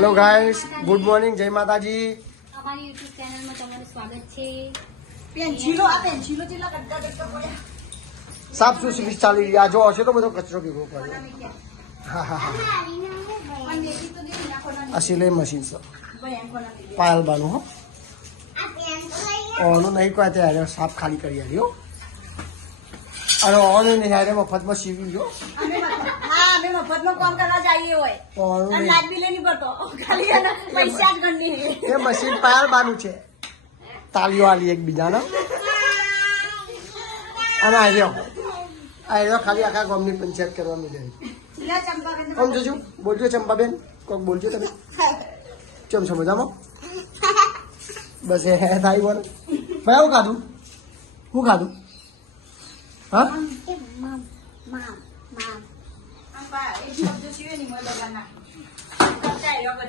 Hello guys, good morning, જય માતાજી. અમારી YouTube ચેનલમાં તમારું સ્વાગત છે. પેન્સિલો જેટલા કટકા પડ્યા. સાફ સુથરી ચાલી રહ્યા. જો હશે તો બધો કચરો ભેગો કર્યો. હા હા હા. આ સિલાઈ મશીન છે પાયલ બાનું. હો ઓનું નહીં કોઈ ત્યારે સાફ ખાલી કરી આવ્યો. અને ઓનું નહીં હારે મફતમાં સીવી ગયો. અમે મફતમાં કામ કરવા જઈએ હોય અને લાજ બી લેની પડતો ખાલી એના પૈસા જ ગણની. એ મશીન પાયલ બાનું છે. તાલીઓ આલી એકબીજાને. અને આવ્યો ખાલી આખા ગામની પંચાયત કરવા માંડે. આમ જોજો, બોલજો ચંપાબેન, કોક બોલજો તમે. ચમ છો મજામાં? બસ એ થાય બોલ. ભાઈ હું ખાધું? હું ખાધું? હા એક શબ્દ સિવાય નહીં મળે.